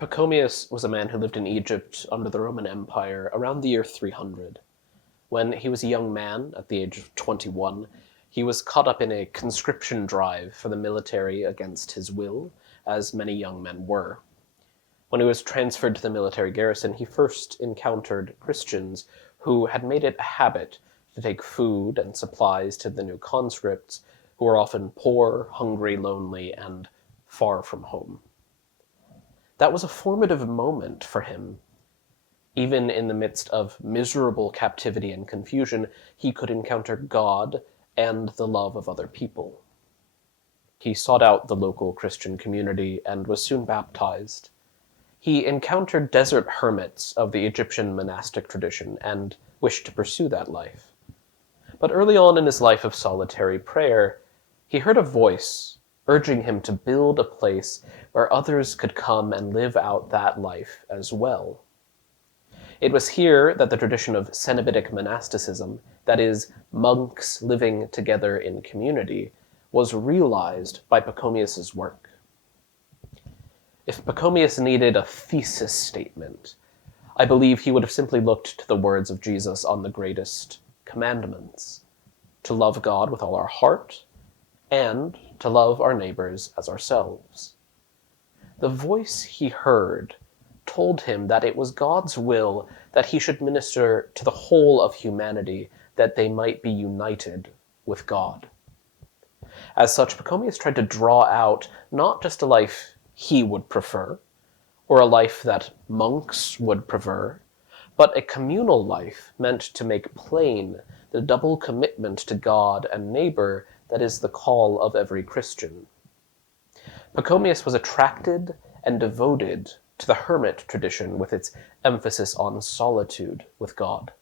Pachomius was a man who lived in Egypt under the Roman Empire around the year 300. When he was a young man, at the age of 21, he was caught up in a conscription drive for the military against his will, as many young men were. When he was transferred to the military garrison, he first encountered Christians who had made it a habit to take food and supplies to the new conscripts, who were often poor, hungry, lonely, and far from home. That was a formative moment for him. Even in the midst of miserable captivity and confusion, he could encounter God and the love of other people. He sought out the local Christian community and was soon baptized. He encountered desert hermits of the Egyptian monastic tradition and wished to pursue that life. But early on in his life of solitary prayer, he heard a voice urging him to build a place where others could come and live out that life as well. It was here that the tradition of Cenobitic monasticism, that is, monks living together in community, was realized by Pachomius's work. If Pachomius needed a thesis statement, I believe he would have simply looked to the words of Jesus on the greatest commandments: to love God with all our heart, and to love our neighbors as ourselves. The voice he heard told him that it was God's will that he should minister to the whole of humanity, that they might be united with God. As such, Pachomius tried to draw out not just a life he would prefer, or a life that monks would prefer, but a communal life meant to make plain the double commitment to God and neighbor that is the call of every Christian. Pachomius was attracted and devoted to the hermit tradition with its emphasis on solitude with God.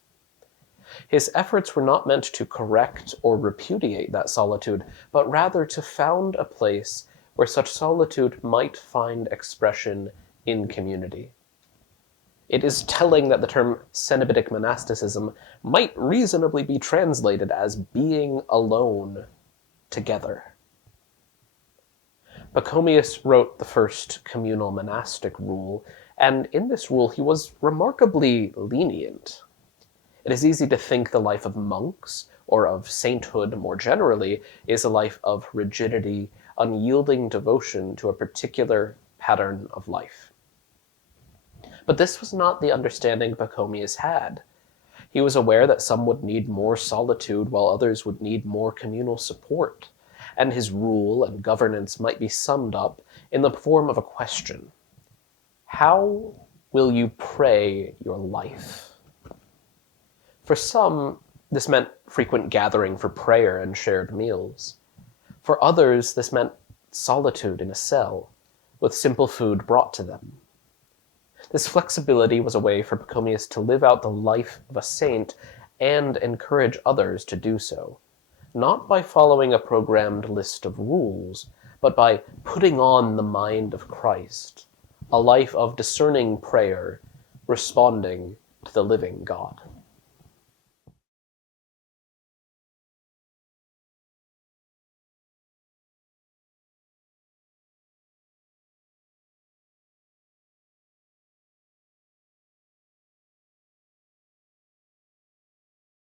His efforts were not meant to correct or repudiate that solitude, but rather to found a place where such solitude might find expression in community. It is telling that the term Cenobitic monasticism might reasonably be translated as being alone together. Pachomius wrote the first communal monastic rule, and in this rule he was remarkably lenient. It is easy to think the life of monks, or of sainthood more generally, is a life of rigidity, unyielding devotion to a particular pattern of life. But this was not the understanding Pachomius had. He was aware that some would need more solitude while others would need more communal support, and his rule and governance might be summed up in the form of a question: how will you pray your life? For some, this meant frequent gathering for prayer and shared meals. For others, this meant solitude in a cell, with simple food brought to them. This flexibility was a way for Pachomius to live out the life of a saint and encourage others to do so, not by following a programmed list of rules, but by putting on the mind of Christ, a life of discerning prayer, responding to the living God.